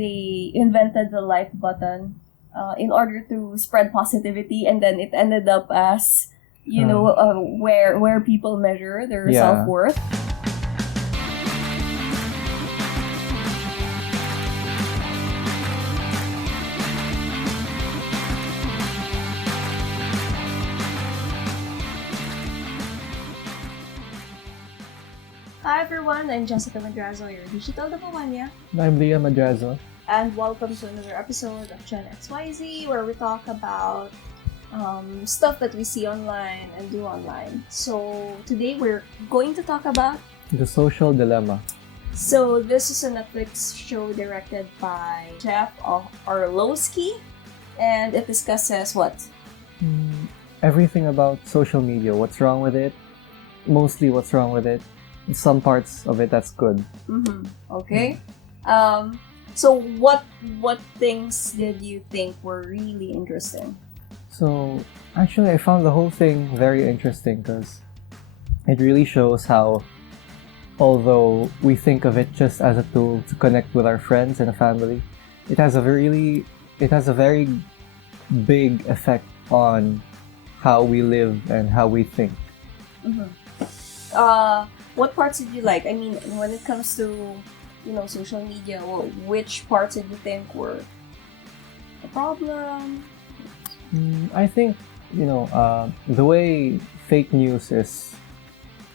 they invented the like button in order to spread positivity, and then it ended up as where people measure their self-worth. Hi everyone, I'm Jessica Madrazo, your Digital Davaoena. I'm Liam Madrazo. And welcome to another episode of Gen XYZ, where we talk about stuff that we see online and do online. So today we're going to talk about The Social Dilemma. So this is a Netflix show directed by Jeff Orlowski, and it discusses what? Everything about social media. What's wrong with it? Mostly what's wrong with it. Some parts of it that's good. Okay. So what things did you think were really interesting? So actually I found the whole thing very interesting because it really shows how, although we think of it just as a tool to connect with our friends and family, it has a very big effect on how we live and how we think. What parts did you like? I mean, when it comes to, social media, which parts did you think were a problem? I think, the way fake news is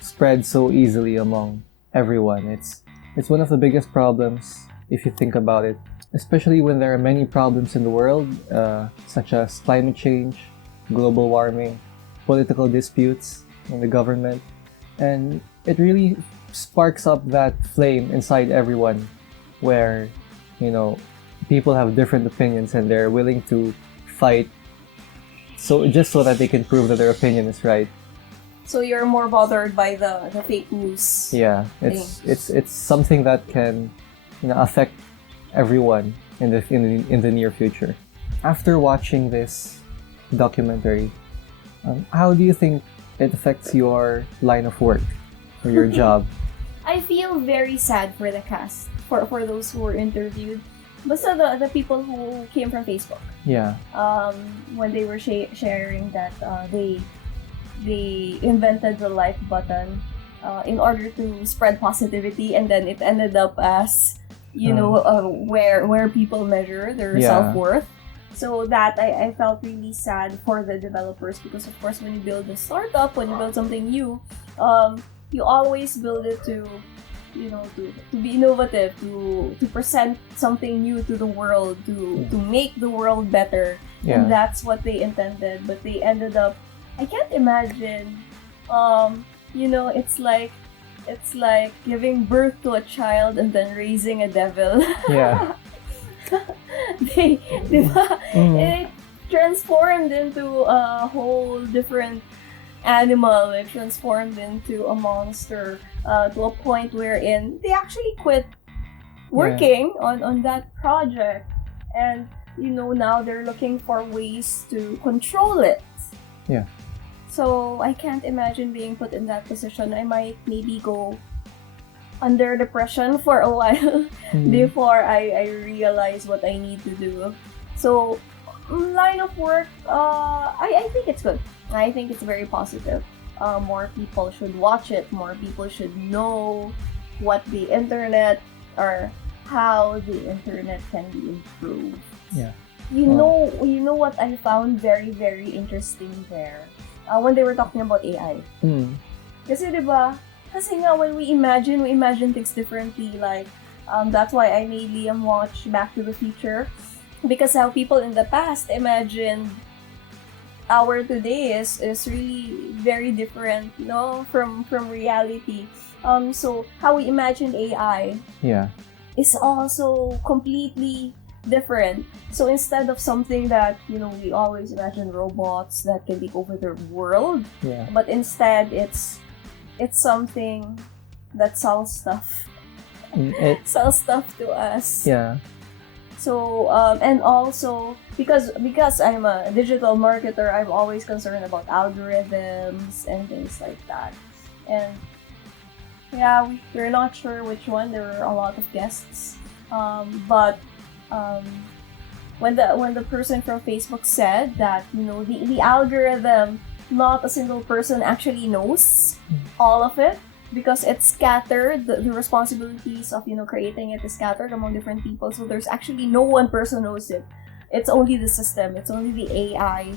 spread so easily among everyone, it's one of the biggest problems if you think about it, especially when there are many problems in the world, such as climate change, global warming, political disputes in the government, and it really sparks up that flame inside everyone where, people have different opinions and they're willing to fight so that they can prove that their opinion is right. So you're more bothered by the fake news. Yeah, it's something that can affect everyone in the near future. After watching this documentary, how do you think it affects your line of work or your job? I feel very sad for the cast, for those who were interviewed. Basta the people who came from Facebook. Yeah. When they were sharing that they invented the like button in order to spread positivity, and then it ended up as where people measure their self-worth. So that I felt really sad for the developers, because of course when you build a startup, when you build something new, you always build it to be innovative, to present something new to the world, to make the world better. Yeah. And that's what they intended, but they ended up, I can't imagine, it's like giving birth to a child and then raising a devil. Yeah. It transformed into a whole different animal. It transformed into a monster to a point wherein they actually quit working on that project, and now they're looking for ways to control it. Yeah. So I can't imagine being put in that position. I might maybe go under depression for a while before I realize what I need to do. So line of work, I think it's good. I think it's very positive. More people should watch it. More people should know what the internet, or how the internet can be improved. Yeah. You know what I found very, very interesting there? When they were talking about AI. Kasi diba, when we imagine things differently. Like, that's why I made Liam watch Back to the Future. Because how people in the past imagined our today is really very different, from reality. So how we imagined AI is also completely different. So instead of something that, we always imagine robots that can take over the world, but instead it's something that sells stuff. Sells stuff to us. Yeah. So, and also, because I'm a digital marketer, I'm always concerned about algorithms and things like that. And yeah, we're not sure which one. There were a lot of guests. But um, when the person from Facebook said that, you know, the algorithm, not a single person actually knows all of it, because it's scattered. The responsibilities of, you know, creating it is scattered among different people. So there's actually no one person knows it. It's only the system. It's only the AI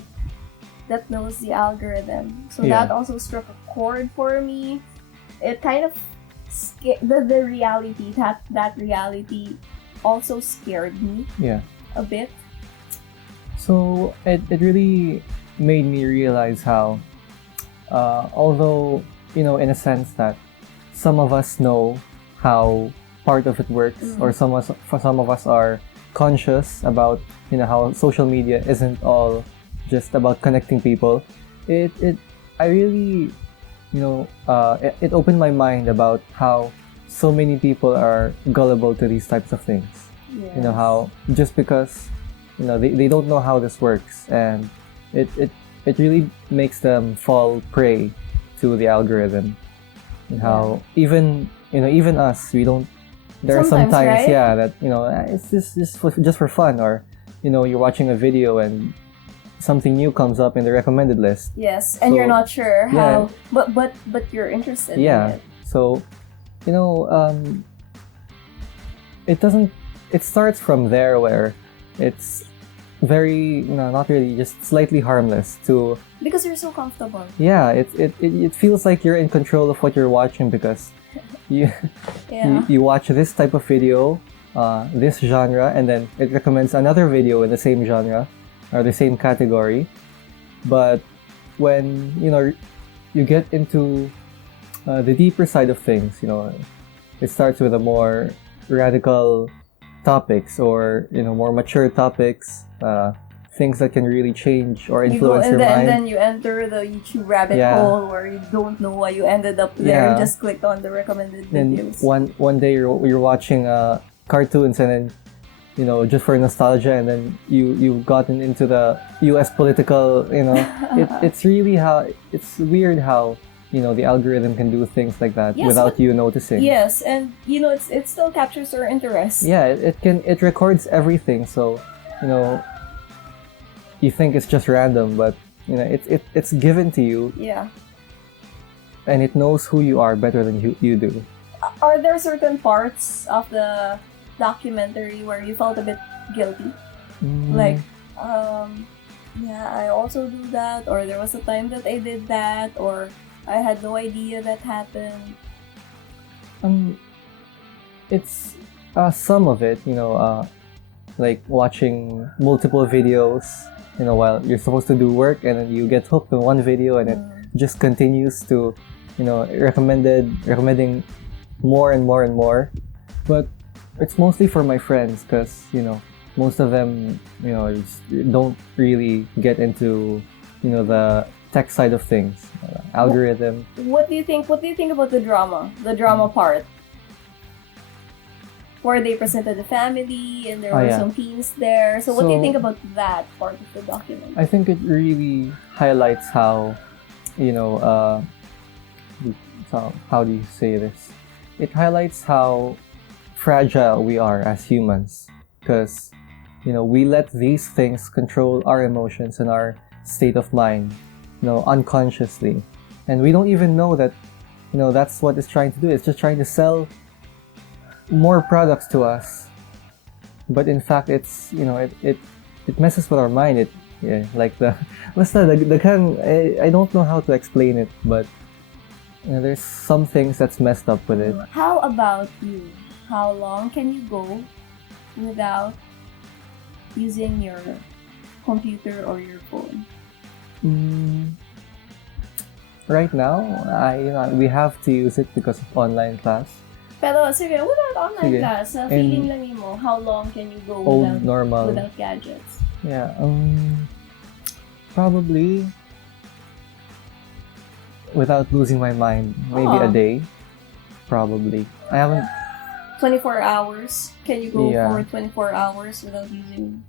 that knows the algorithm. So that also struck a chord for me. It kind of the reality, that reality also scared me a bit. So it really made me realize how, although, you know, in a sense that some of us know how part of it works, or some of us are conscious about, you know, how social media isn't all just about connecting people. I really, you know, it opened my mind about how so many people are gullible to these types of things. Yes. You know, how just because, you know, they don't know how this works, and it really makes them fall prey to the algorithm. And how even, you know, even us, we don't. There are some times, right? that, you know, it's just for fun, or, you know, you're watching a video and something new comes up in the recommended list. Yes, and you're not sure how, but you're interested in it. So, you know, it starts from there, where it's very, you know, not really, just slightly harmless to, because you're so comfortable. Yeah, it feels like you're in control of what you're watching, because you you watch this type of video, this genre, and then it recommends another video in the same genre or the same category. But when, you know, you get into the deeper side of things, you know, it starts with a more radical topics, or, you know, more mature topics, things that can really change or influence your mind. And then you enter the YouTube rabbit hole where you don't know why you ended up there. You just clicked on the recommended videos. And one day you're watching cartoons, and then, you know, just for nostalgia, and then you've gotten into the U.S. political, you know, it's really it's weird how, you know, the algorithm can do things like that without you noticing. Yes, and, you know, it still captures your interest. Yeah, it records everything, so, you know, you think it's just random, but, you know, it's given to you. Yeah. And it knows who you are better than you do. Are there certain parts of the documentary where you felt a bit guilty? Like, I also do that, or there was a time that I did that, or I had no idea that happened. It's some of it, you know, like watching multiple videos, you know, while you're supposed to do work, and then you get hooked on one video, and it just continues to, you know, recommending more and more and more. But it's mostly for my friends, because, you know, most of them, you know, don't really get into, you know, the tech side of things, algorithm. What do you think about the drama part, where they presented the family and there were some teens there? So what do you think about that part of the document? I think it really highlights how, you know, how do you say this? It highlights how fragile we are as humans, because, you know, we let these things control our emotions and our state of mind, you know, unconsciously, and we don't even know that, you know, that's what it's trying to do. It's just trying to sell more products to us, but in fact, it's, you know, it messes with our mind. Like I don't know how to explain it, but, you know, there's some things that's messed up with it. How about you? How long can you go without using your computer or your phone? Right now, we have to use it because of online class. Pero sige, without online class, feeling lang mo, how long can you go without gadgets? Yeah, probably without losing my mind, maybe a day. Probably. I haven't. 24 hours? Can you go for 24 hours without using?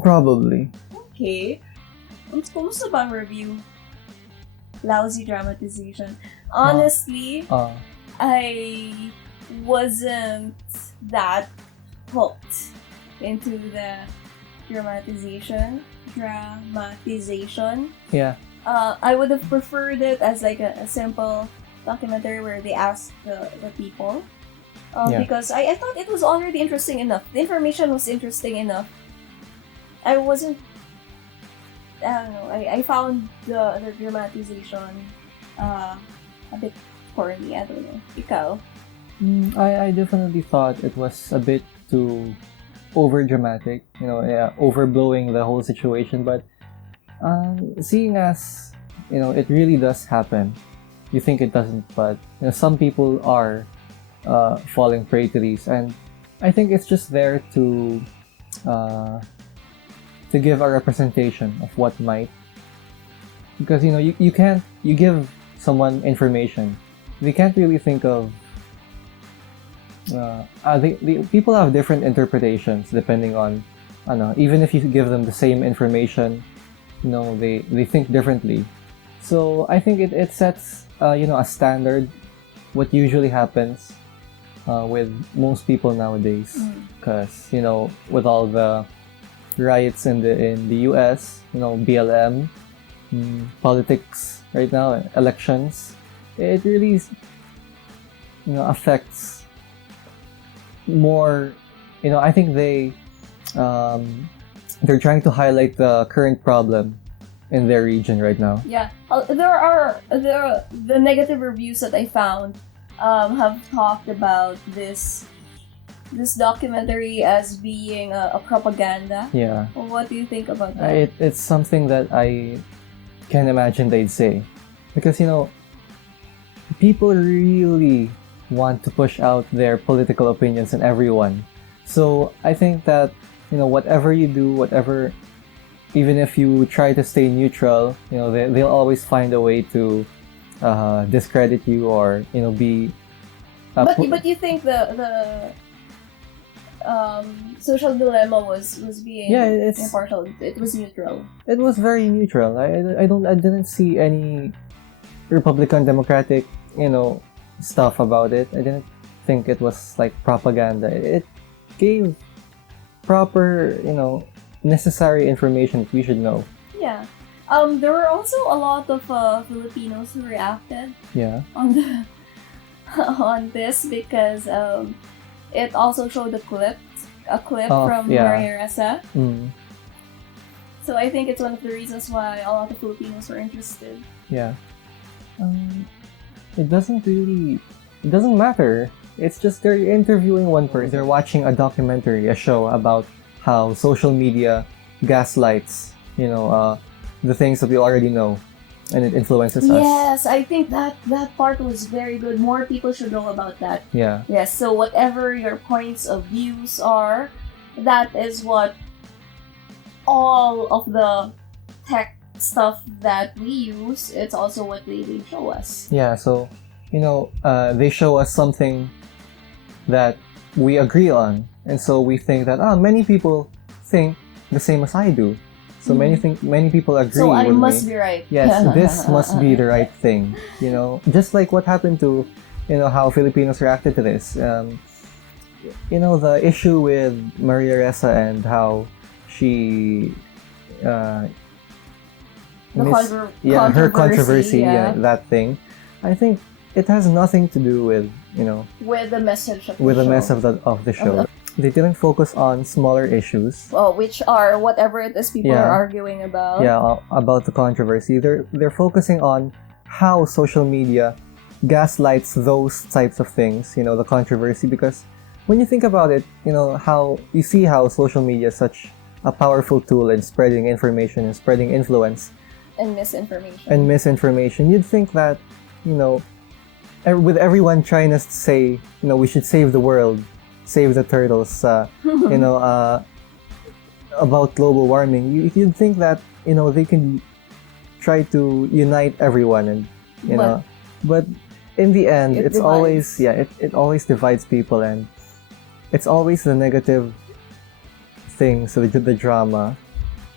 Probably. Okay. Kumusta ba ang review? Lousy dramatization. Honestly, I wasn't that hooked into the dramatization. Yeah. I would have preferred it as like a simple documentary where they ask the people. Because I thought it was already interesting enough. The information was interesting enough. I wasn't. I don't know. I found the dramatization a bit corny. I don't know. Ikaw? I definitely thought it was a bit too over dramatic, overblowing the whole situation. But seeing as it really does happen, you think it doesn't, but some people are falling prey to these, and I think it's just there to give a representation of what might, because you can't, you give someone information, they can't really think of the people have different interpretations depending on even if you give them the same information, they think differently. So I think it sets a standard, what usually happens with most people nowadays, because with all the riots in the US, BLM, politics right now, elections, it really affects more. I think they're trying to highlight the current problem in their region right now. Yeah, there are the negative reviews that I found have talked about this documentary as being a propaganda. Yeah. What do you think about that? It's something that I can imagine they'd say, because people really want to push out their political opinions in everyone. So I think that whatever you do, even if you try to stay neutral, they'll always find a way to discredit you or be. But you think the social dilemma was being impartial. It was neutral. It was very neutral. I didn't see any Republican Democratic stuff about it. I didn't think it was like propaganda. It gave proper necessary information that we should know. Yeah. There were also a lot of Filipinos who reacted. Yeah. On this because it also showed a clip from Maria Ressa. So I think it's one of the reasons why a lot of Filipinos were interested. Yeah. It doesn't matter. It's just they're interviewing one person. They're watching a documentary, a show about how social media gaslights, the things that we already know, and it influences us. Yes, I think that part was very good. More people should know about that. Yeah. Yes, so whatever your points of views are, that is what all of the tech stuff that we use, it's also what they show us. Yeah, so, they show us something that we agree on. And so we think that, many people think the same as I do. So many people agree so I with must me. Be right. Yes, this must be the right thing. Just like what happened to, how Filipinos reacted to this. The issue with Maria Ressa and how she her controversy, that thing. I think it has nothing to do with with the message of the show. message of the show. They didn't focus on smaller issues. Well, which are whatever it is people are arguing about. Yeah, about the controversy. They're focusing on how social media gaslights those types of things. The controversy, because when you think about it, how you see how social media is such a powerful tool in spreading information and spreading influence. And misinformation. You'd think that, with everyone trying to say, we should save the world, save the turtles, about global warming, you'd think that, they can try to unite everyone and, but in the end, it always divides people, and it's always the negative things, so the drama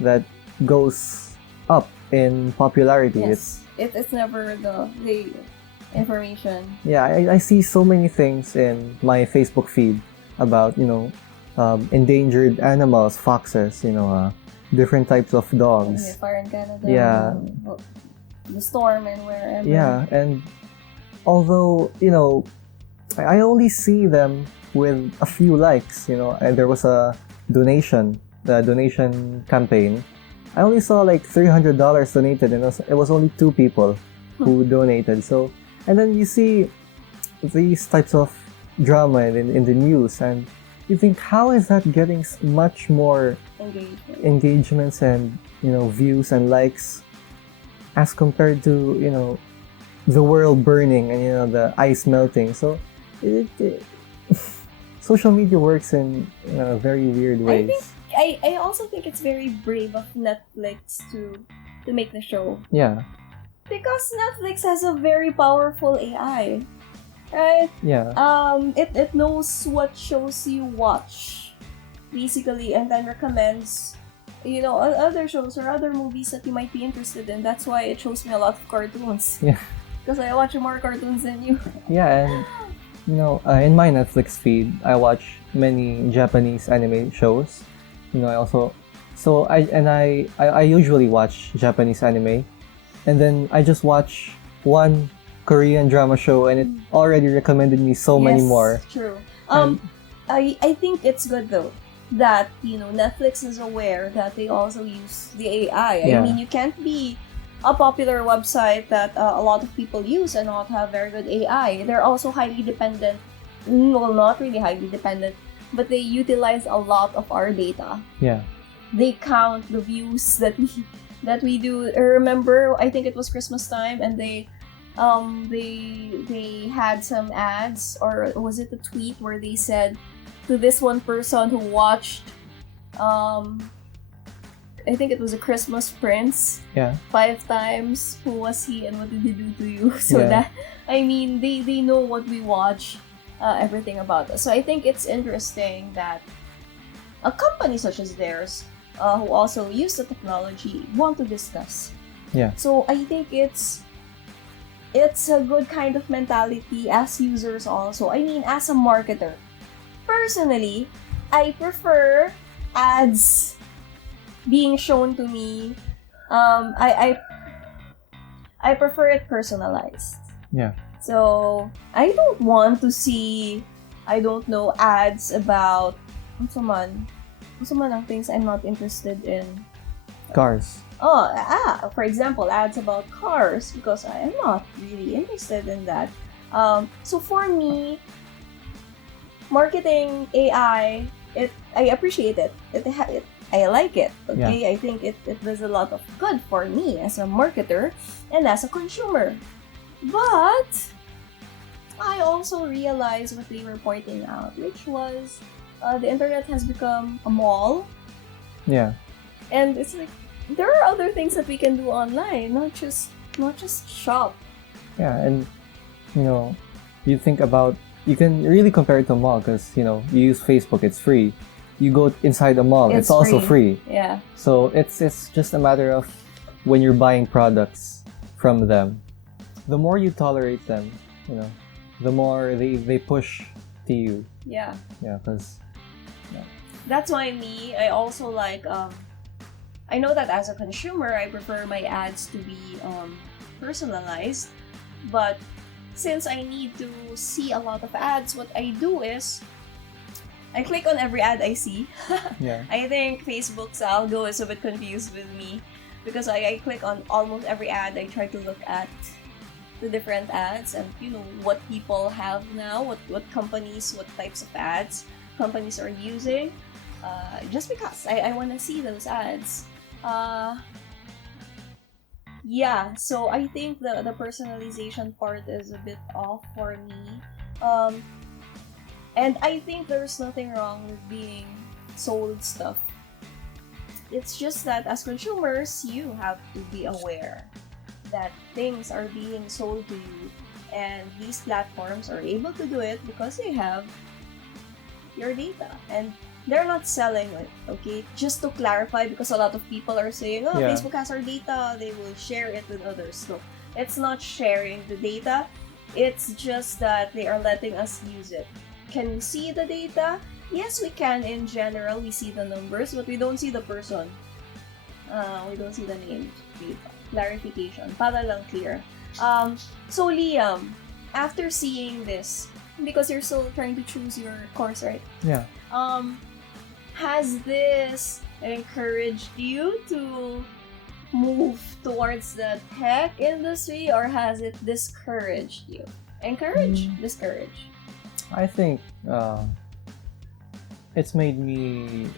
that goes up in popularity. Yes. It's never the information. Yeah, I see so many things in my Facebook feed about, endangered animals, foxes, different types of dogs. Fire in Canada. Yeah. The storm and wherever. Yeah, and although, I only see them with a few likes, and there was the donation campaign. I only saw like $300 donated, and it was only 2 people who donated. So, and then you see these types of drama in the news, and you think, how is that getting much more engagements and views and likes as compared to the world burning and the ice melting? So social media works in very weird ways. I also think it's very brave of Netflix to make the show. Yeah. Because Netflix has a very powerful AI, right? Yeah. It knows what shows you watch, basically, and then recommends, other shows or other movies that you might be interested in. That's why it shows me a lot of cartoons. Yeah. Because I watch more cartoons than you. Yeah, and in my Netflix feed, I watch many Japanese anime shows. I also, so I usually watch Japanese anime, and then I just watch one Korean drama show, and it already recommended me so many more. True. I think it's good though that Netflix is aware that they also use the AI. Yeah. I mean, you can't be a popular website that a lot of people use and not have very good AI. They're also highly dependent. Well, not really highly dependent, but they utilize a lot of our data. Yeah. They count the views that we do. I remember, I think it was Christmas time, and they had some ads, or was it a tweet where they said to this one person who watched I think it was a Christmas Prince. Yeah. 5 times. Who was he and what did he do to you? So that, I mean, they know what we watch, everything about us. So I think it's interesting that a company such as theirs, who also use the technology, want to discuss. Yeah. So I think it's a good kind of mentality as users also. I mean, as a marketer, personally, I prefer ads being shown to me. I prefer it personalized. Yeah. So I don't want to see, I don't know, ads about what's man ang things I'm not interested in. Cars. For example, ads about cars, because I am not really interested in that. So for me, marketing AI, I appreciate it. I like it. Okay, yeah. I think it does a lot of good for me as a marketer and as a consumer. But I also realized what they were pointing out, which was the internet has become a mall. Yeah. And it's like there are other things that we can do online, not just shop. Yeah, and you think about, you can really compare it to a mall because you use Facebook, it's free. You go inside a mall, it's also free. Yeah. So it's just a matter of when you're buying products from them, the more you tolerate them, the more they push to you. Yeah. Yeah, because that's why I also like I know that as a consumer, I prefer my ads to be personalized, but since I need to see a lot of ads, what I do is I click on every ad I see. Yeah. I think Facebook's algo is a bit confused with me because I click on almost every ad. I try to look at the different ads and what people have now, what companies, what types of ads companies are using, just because I want to see those ads. Yeah, so I think the personalization part is a bit off for me. And I think there's nothing wrong with being sold stuff. It's just that as consumers, you have to be aware that things are being sold to you, and these platforms are able to do it because they have your data and they're not selling it. Okay, just to clarify, because a lot of people are saying, Facebook has our data, they will share it with others. No, it's not sharing the data, it's just that they are letting us use it. Can we see the data? yes, we can in general. We see the numbers, but we don't see the person. We don't see the name. Clarification. Para lang clear. So Liam, after seeing this, because you're still trying to choose your course, right? Yeah. Has this encouraged you to move towards the tech industry, or has it discouraged you? Encourage, discourage. I think it's made me,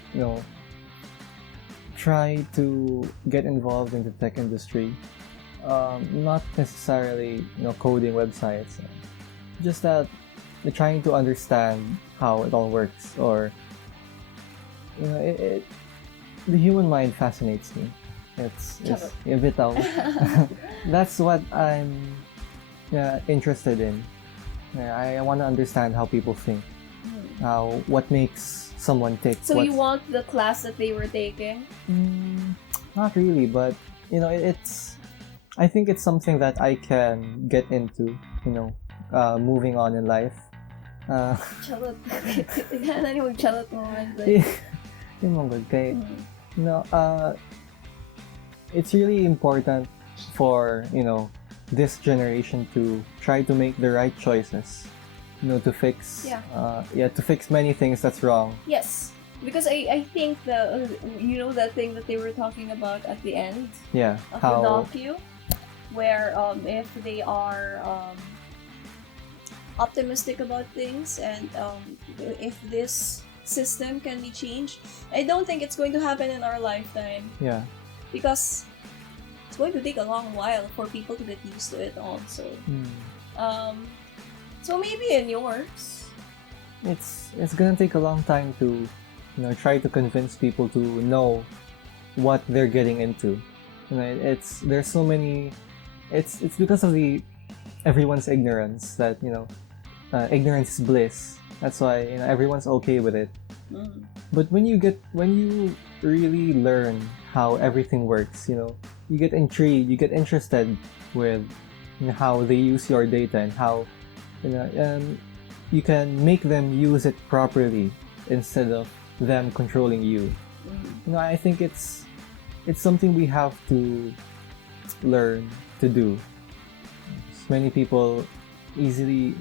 try to get involved in the tech industry. Not necessarily, coding websites. Just that trying to understand how it all works, or the human mind fascinates me. It's bitaw. That's what I'm interested in. I want to understand how people think, what makes someone tick. So you want the class that they were taking? Not really, but it's. I think it's something that I can get into. Moving on in life. Charot. Yan yung charot moment. Yung mga kay, it's really important for this generation to try to make the right choices, to fix to fix many things that's wrong. Yes, because I think that thing that they were talking about at the end of the docu, where if they are optimistic about things, and if this system can be changed, I don't think it's going to happen in our lifetime. Yeah. Because it's going to take a long while for people to get used to it also. So maybe in yours, it's gonna take a long time to try to convince people to know what they're getting into. There's so many. It's because of everyone's ignorance that ignorance is bliss. That's why everyone's okay with it. But when you really learn how everything works, you get intrigued, you get interested with how they use your data, and how you can make them use it properly instead of them controlling you. I think it's something we have to learn to do. Many people easily,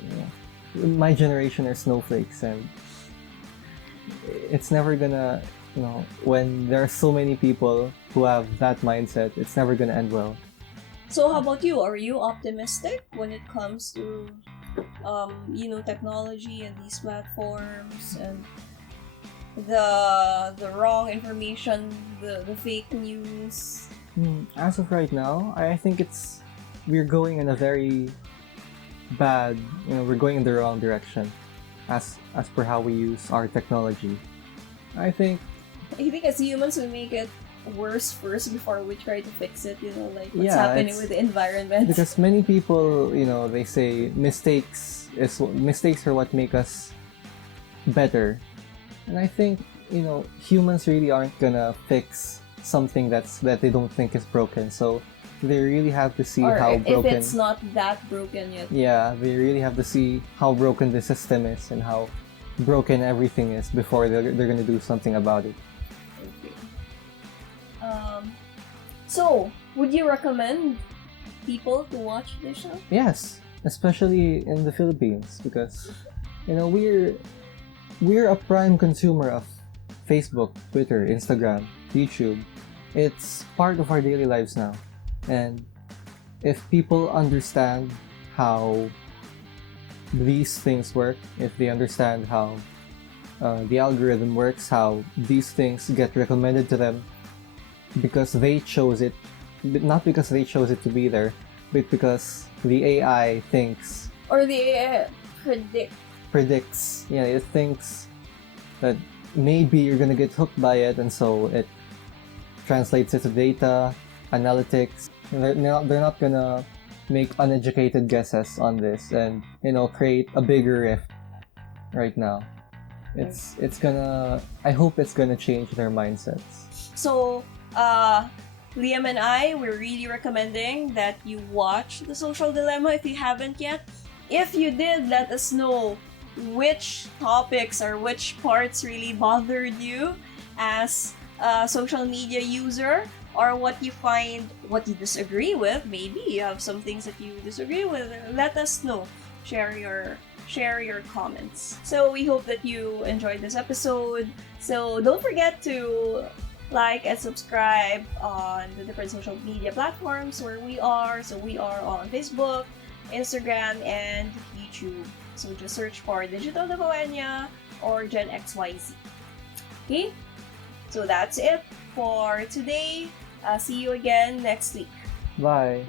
my generation are snowflakes, and it's never gonna, when there are so many people who have that mindset, it's never gonna end well. So how about you? Are you optimistic when it comes to technology and these platforms and the wrong information, the fake news? As of right now, I think we're going in a very bad, we're going in the wrong direction as per how we use our technology. I think as humans we make it worse first before we try to fix it, like what's happening with the environment. Because many people, they say mistakes are what make us better. And I think, humans really aren't gonna fix something that they don't think is broken. So they really have to see how broken. If it's not that broken yet. Yeah, they really have to see how broken the system is and how broken everything is before they're gonna do something about it. Okay. So, would you recommend people to watch this show? Yes, especially in the Philippines, because we're a prime consumer of Facebook, Twitter, Instagram, YouTube. It's part of our daily lives now. And if people understand how these things work, if they understand how the algorithm works, how these things get recommended to them because they chose it, not because they chose it to be there, but because the AI thinks, or the AI predicts. Yeah, it thinks that maybe you're gonna get hooked by it, and so it translates it to data analytics. They're not gonna make uneducated guesses on this and create a bigger rift right now. I hope it's gonna change their mindsets. So Liam and I, we're really recommending that you watch The Social Dilemma if you haven't yet. If you did, let us know which topics or which parts really bothered you as a social media user, or what you disagree with. Maybe you have some things that you disagree with. Let us know. Share your comments. So we hope that you enjoyed this episode. So don't forget to like and subscribe on the different social media platforms where we are. So we are on Facebook, Instagram, and YouTube. So just search for Digital Davaoena or Gen XYZ. Okay? So that's it for today. See you again next week. Bye.